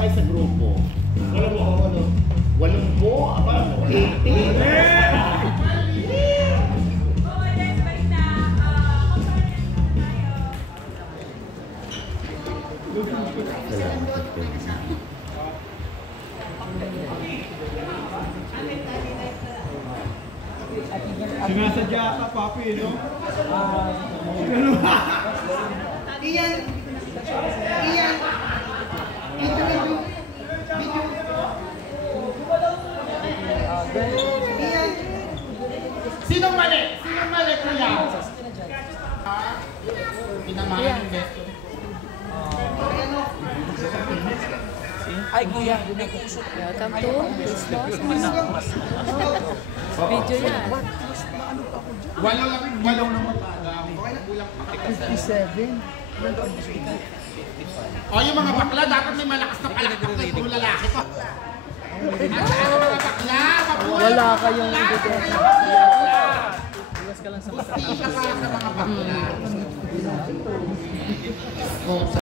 kayo sa grupo? Walong po? Aba, 80? Sinasadya ka, papi, no? Iyan! Iyan! Sinong mali? Sinong mali, kuya? Pinamahan yung besto. Ay, kuya. Welcome to Christmas. Video yan. Walo naman. 57. O yung mga bakla, dapat may malakas na palakpak na itong lalaki pa. At saan ang mga bakla? Wala kayong ebidensya. Iwas ka lang sa Buti ka para sa mga bakla.